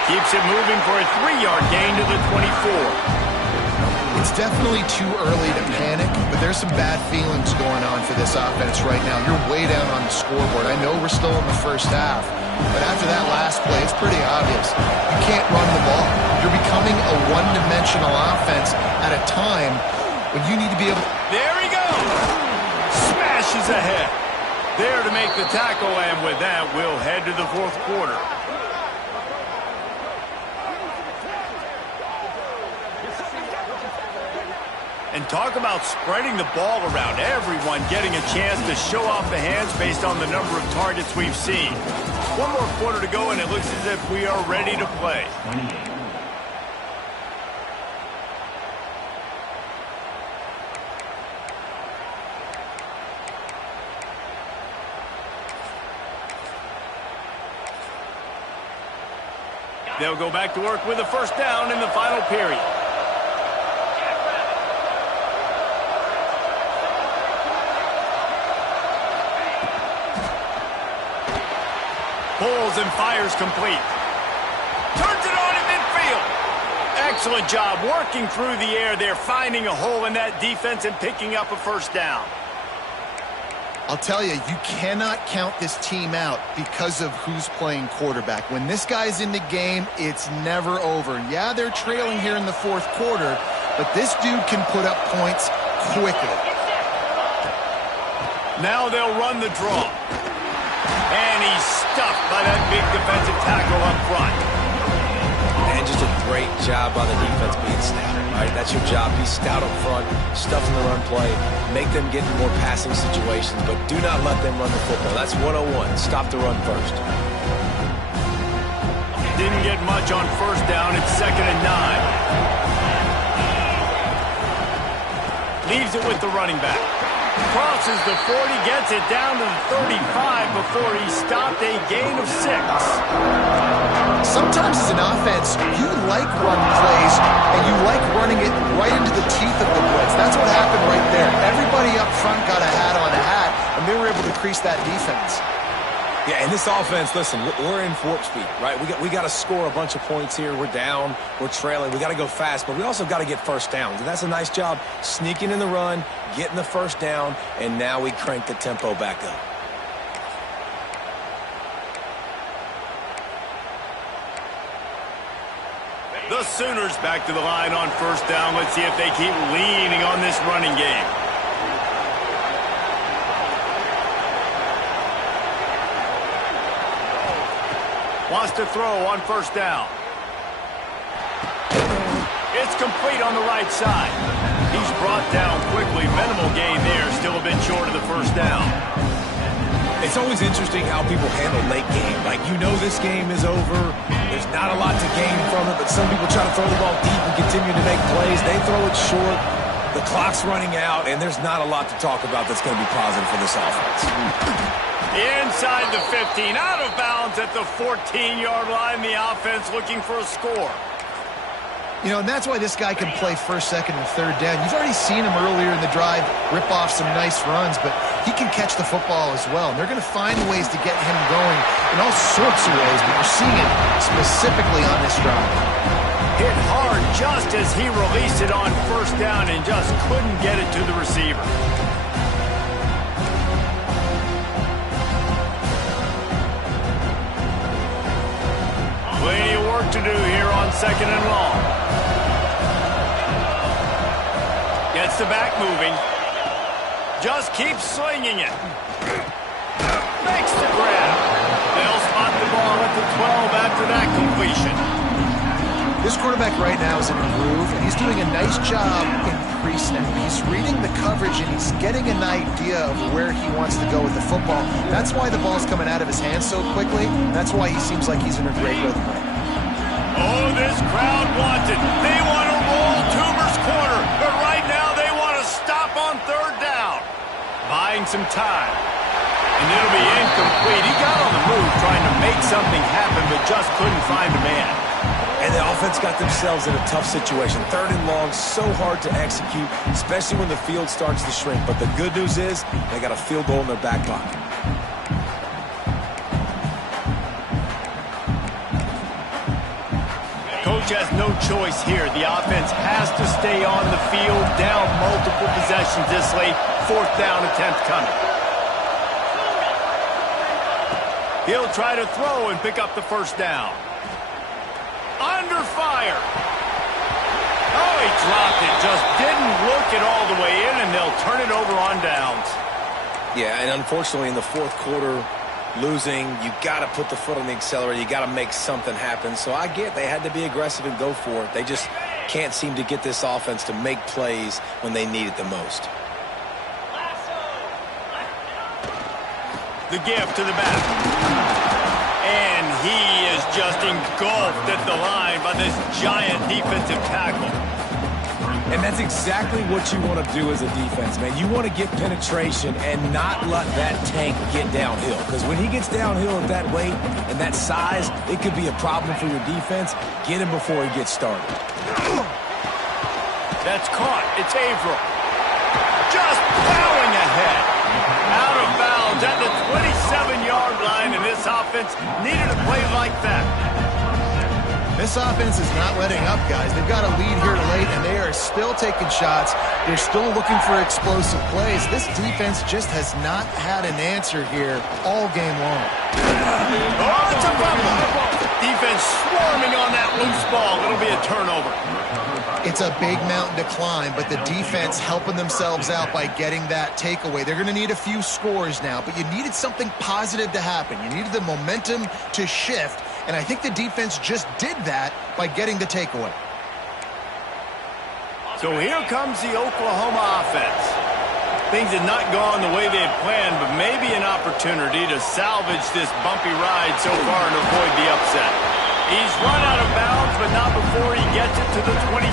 Keeps it moving for a 3-yard gain to the 24. It's definitely too early to panic, but there's some bad feelings going on for this offense right now. You're way down on the scoreboard. I know we're still in the first half, but after that last play, it's pretty obvious. You can't run the ball. You're becoming a one-dimensional offense at a time when you need to be able to... There he goes! Smashes ahead. There to make the tackle, and with that, we'll head to the fourth quarter. And talk about spreading the ball around. Everyone getting a chance to show off the hands based on the number of targets we've seen. One more quarter to go, and it looks as if we are ready to play. They'll go back to work with a first down in the final period. Pulls and fires complete. Turns it on in midfield. Excellent job working through the air there, finding a hole in that defense and picking up a first down. I'll tell you, you cannot count this team out because of who's playing quarterback. When this guy's in the game, it's never over. Yeah, they're trailing here in the fourth quarter, but this dude can put up points quickly. Now they'll run the draw. And he's stuffed by that big defensive tackle up front. And just a great job by the defense being stout, right? That's your job. Be stout up front, stuff in the run play, make them get in more passing situations, but do not let them run the football. That's 101. Stop the run first. Didn't get much on first down. It's 2nd and 9. Leaves it with the running back. Crosses the 40, gets it down to the 35 before he stopped, a gain of 6. Sometimes as an offense, you like run plays, and you like running it right into the teeth of the blitz. That's what happened right there. Everybody up front got a hat on a hat, and they were able to crease that defense. Yeah, and this offense, listen, we're in warp speed, right? We got to score a bunch of points here. We're down, we're trailing. We got to go fast, but we also got to get first downs. And that's a nice job sneaking in the run, getting the first down, and now we crank the tempo back up. The Sooners back to the line on first down. Let's see if they keep leaning on this running game. Wants to throw on first down. It's complete on the right side. He's brought down quickly. Minimal gain there. Still a bit short of the first down. It's always interesting how people handle late game. Like, you know this game is over. There's not a lot to gain from it, but some people try to throw the ball deep and continue to make plays. They throw it short. The clock's running out, and there's not a lot to talk about that's going to be positive for this offense. Inside the 15, out of bounds at the 14-yard line. The offense looking for a score. You know, and that's why this guy can play first, second, and third down. You've already seen him earlier in the drive rip off some nice runs, but he can catch the football as well. And they're going to find ways to get him going in all sorts of ways, but we're seeing it specifically on this drive. Hit hard just as he released it on first down and just couldn't get it to the receiver. Plenty of work to do here on 2nd and long. Gets the back moving. Just keeps slinging it. Makes the grab. They'll spot the ball at the 12 after that completion. This quarterback right now is in a groove, and he's doing a nice job in pre-snap. He's reading the coverage, and he's getting an idea of where he wants to go with the football. That's why the ball's coming out of his hands so quickly. That's why he seems like he's in a great rhythm right now. Oh, this crowd wants it. They want to roll Toomer's corner, but right now they want to stop on third down. Buying some time. And it'll be incomplete. He got on the move trying to make something happen, but just couldn't find a man. And the offense got themselves in a tough situation. Third and long, so hard to execute, especially when the field starts to shrink. But the good news is they got a field goal in their back pocket. Coach has no choice here. The offense has to stay on the field, down multiple possessions this late. Fourth down attempt coming. He'll try to throw and pick up the first down. Under fire. Oh, he dropped it. Just didn't look it all the way in, and they'll turn it over on downs. Yeah, and unfortunately in the fourth quarter, losing, you got to put the foot on the accelerator. You got to make something happen. So I get they had to be aggressive and go for it. They just can't seem to get this offense to make plays when they need it the most. The gift to the back. And he is just engulfed at the line by this giant defensive tackle. And that's exactly what you want to do as a defense, man. You want to get penetration and not let that tank get downhill. Because when he gets downhill at that weight and that size, it could be a problem for your defense. Get him before he gets started. That's caught. It's Averill. Just plowing ahead. Out of bounds at the 27-yard line, and this offense needed a play like that. This offense is not letting up, guys. They've got a lead here late, and they are still taking shots. They're still looking for explosive plays. This defense just has not had an answer here all game long. Oh, it's a fumble. Defense swarming on that loose ball. It'll be a turnover. It's a big mountain to climb, but the defense helping themselves out by getting that takeaway. They're going to need a few scores now, but you needed something positive to happen. You needed the momentum to shift, and I think the defense just did that by getting the takeaway. So here comes the Oklahoma offense. Things had not gone the way they had planned, but maybe an opportunity to salvage this bumpy ride so far and avoid the upset. He's run out of bounds, but not before he gets it to the 26.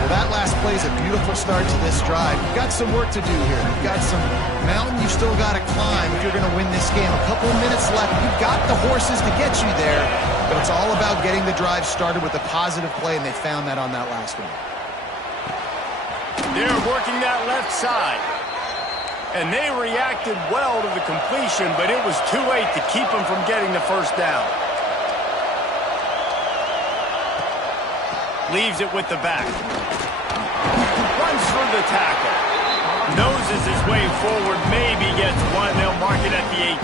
Well, that last play is a beautiful start to this drive. You've got some work to do here. You've got some mountain you've still got to climb if you're going to win this game. A couple of minutes left. You've got the horses to get you there, but it's all about getting the drive started with a positive play, and they found that on that last one. They're working that left side. And they reacted well to the completion, but it was too late to keep them from getting the first down. Leaves it with the back. Runs for the tackle. Noses his way forward, maybe gets one. They'll mark it at the 18.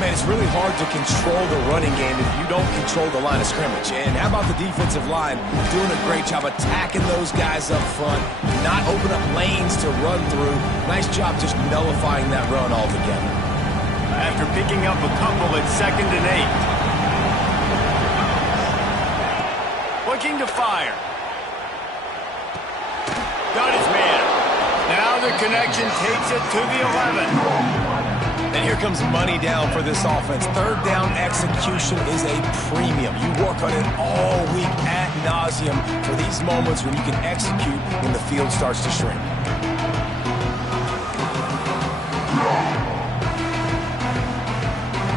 Man, it's really hard to control the running game if you don't control the line of scrimmage. And how about the defensive line doing a great job attacking those guys up front, not open up lanes to run through. Nice job just nullifying that run altogether. After picking up a couple at 2nd and 8. Looking to fire. Got his man. Now the connection takes it to the 11. And here comes money down for this offense. Third down execution is a premium. You work on it all week ad nauseum for these moments when you can execute when the field starts to shrink.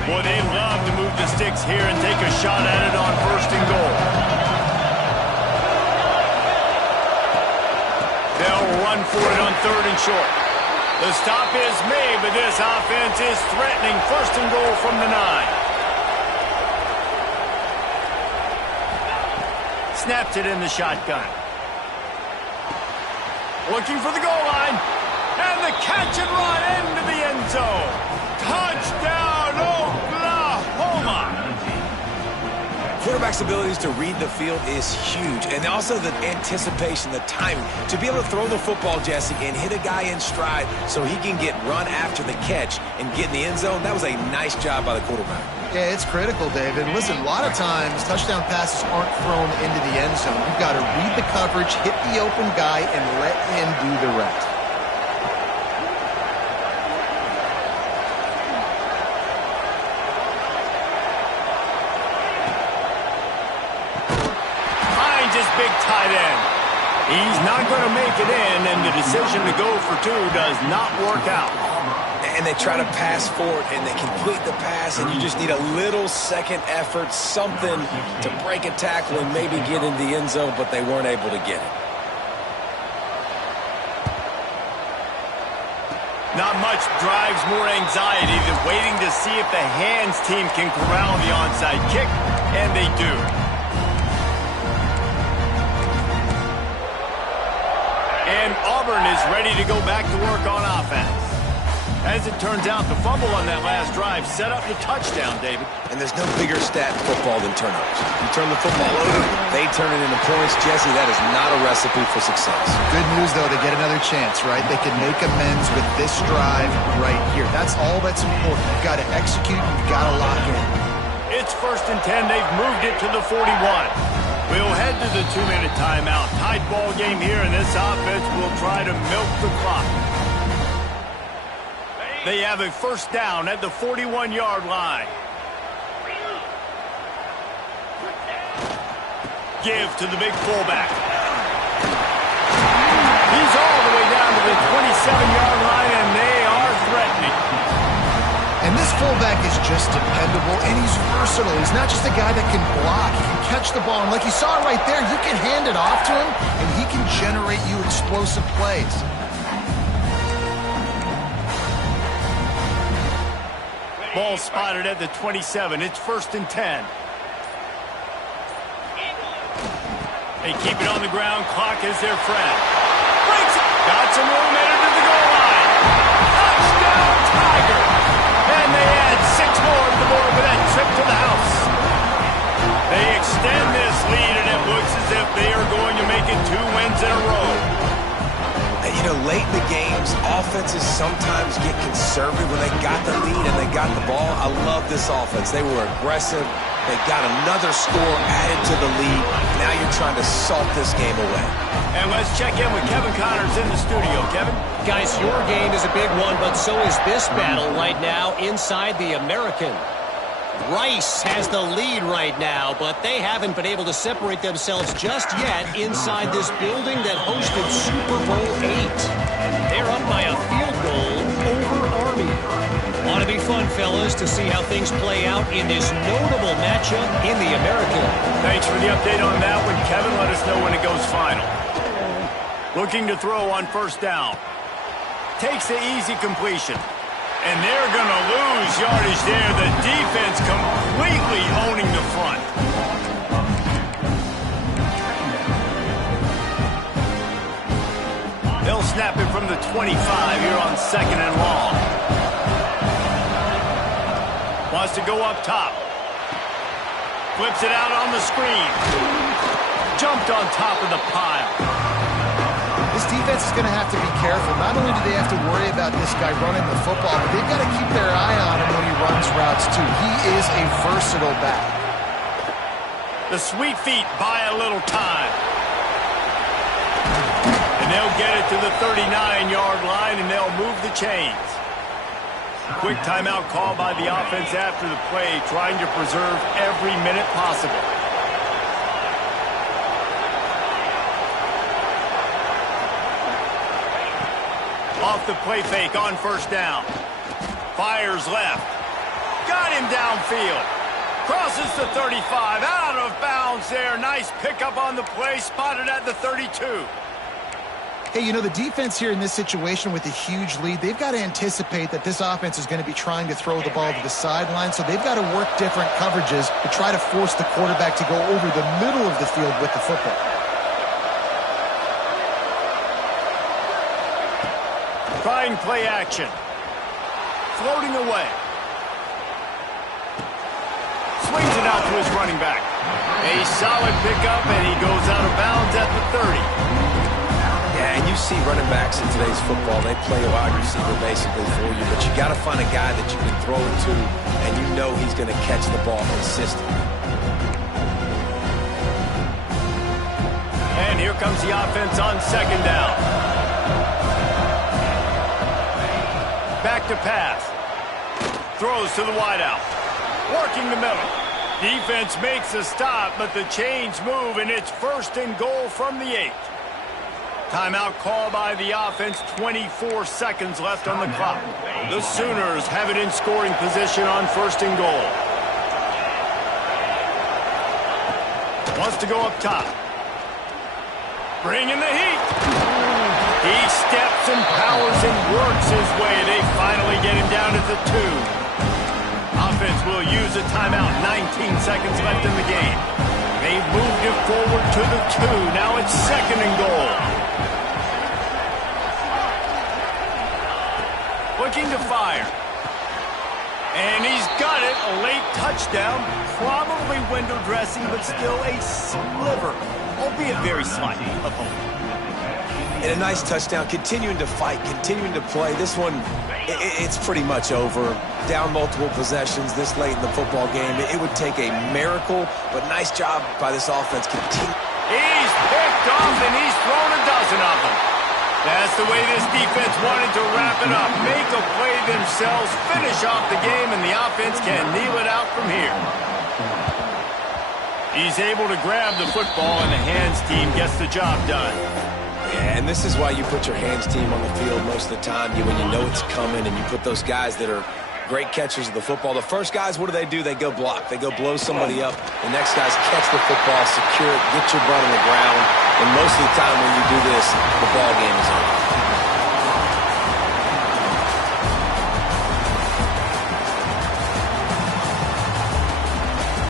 Boy, they love to move the sticks here and take a shot at it on 1st and goal. They'll run for it on 3rd and short. The stop is made, but this offense is threatening 1st and goal from the 9. Snaps it in the shotgun. Looking for the goal line. And the catch and run into the end zone. Touchdown, Oklahoma! Quarterback's abilities to read the field is huge, and also the anticipation, the timing. To be able to throw the football, Jesse, and hit a guy in stride so he can get run after the catch and get in the end zone, that was a nice job by the quarterback. Yeah, it's critical, David. Listen, a lot of times touchdown passes aren't thrown into the end zone. You've got to read the coverage, hit the open guy, and let him do the rest. Finds his big tight end. He's not going to make it in, and the decision to go for two does not work out. And they try to pass forward, and they complete the pass, and you just need a little second effort, something to break a tackle and maybe get into the end zone, but they weren't able to get it. Not much drives more anxiety than waiting to see if the hands team can corral the onside kick, and they do. And Auburn is ready to go back to work on offense. As it turns out, the fumble on that last drive set up the touchdown, David. And there's no bigger stat in football than turnovers. You turn the football over, they turn it into points. Jesse, that is not a recipe for success. Good news, though, they get another chance, right? They can make amends with this drive right here. That's all that's important. You've got to execute, you've got to lock in. It's 1st and 10. They've moved it to the 41. We'll head to the 2-minute timeout. Tight ball game here, and this offense will try to milk the clock. They have a 1st down at the 41-yard line. Give to the big fullback. He's all the way down to the 27-yard line, and they are threatening. And this fullback is just dependable, and he's versatile. He's not just a guy that can block. He can catch the ball, and like you saw right there, you can hand it off to him, and he can generate you explosive plays. Ball spotted at the 27. It's 1st and 10. They keep it on the ground. Clock is their friend. Breaks it. Got some room headed to the goal line. Touchdown, Tiger. And they add 6 more to the board with that trip to the house. They extend this lead, and it looks as if they are going to make it 2 wins in a row. You know, late in the games, offenses sometimes get conservative when they got the lead and they got the ball. I love this offense. They were aggressive. They got another score added to the lead. Now you're trying to salt this game away. And let's check in with Kevin Connors in the studio. Kevin? Guys, your game is a big one, but so is this battle right now inside the American. Rice has the lead right now, but they haven't been able to separate themselves just yet inside this building that hosted Super Bowl 8. They're up by a field goal over Army. Ought to be fun, fellas, to see how things play out in this notable matchup in the American. Thanks for the update on that one, Kevin. Let us know when it goes final. Looking to throw on 1st down. Takes the easy completion. And they're going to lose yardage there. The defense completely owning the front. They'll snap it from the 25 here on 2nd and long. Wants to go up top. Flips it out on the screen. Jumped on top of the pile. This defense is going to have to be careful. Not only do they have to worry about this guy running the football, but they've got to keep their eye on him when he runs routes, too. He is a versatile back. The sweet feet buy a little time. And they'll get it to the 39-yard line, and they'll move the chains. Quick timeout call by the offense after the play, trying to preserve every minute possible. Off the play fake on 1st down. Fires left. Got him downfield. Crosses the 35. Out of bounds there. Nice pickup on the play. Spotted at the 32. Hey, you know, the defense here in this situation with a huge lead, they've got to anticipate that this offense is going to be trying to throw the ball to the sideline, so they've got to work different coverages to try to force the quarterback to go over the middle of the field with the football. Trying play action. Floating away. Swings it out to his running back. A solid pickup, and he goes out of bounds at the 30. Yeah, and you see running backs in today's football, they play a wide receiver basically for you, but you got to find a guy that you can throw it to, and you know he's going to catch the ball consistently. And here comes the offense on second down. Back to pass. Throws to the wideout. Working the middle. Defense makes a stop, but the chains move, and it's first and goal from the 8. Timeout call by the offense, 24 seconds left on the clock. The Sooners have it in scoring position on first and goal. Wants to go up top. Bringing the heat. He steps and powers and works his way. They finally get him down at the 2. Offense will use a timeout. 19 seconds left in the game. They moved it forward to the 2. Now it's second and goal. Looking to fire. And he's got it. A late touchdown. Probably window dressing, but still a sliver, albeit very slight, of home. And a nice touchdown, continuing to fight, continuing to play. This one, it's pretty much over. Down multiple possessions this late in the football game. It would take a miracle, but nice job by this offense. He's picked off, and he's thrown a dozen of them. That's the way this defense wanted to wrap it up. Make a play themselves, finish off the game, and the offense can kneel it out from here. He's able to grab the football, and the hands team gets the job done. Yeah, and this is why you put your hands team on the field most of the time, when you know it's coming, and you put those guys that are great catchers of the football. The first guys, what do? They go block. They go blow somebody up. The next guys catch the football, secure it, get your butt on the ground. And most of the time when you do this, the ball game is over.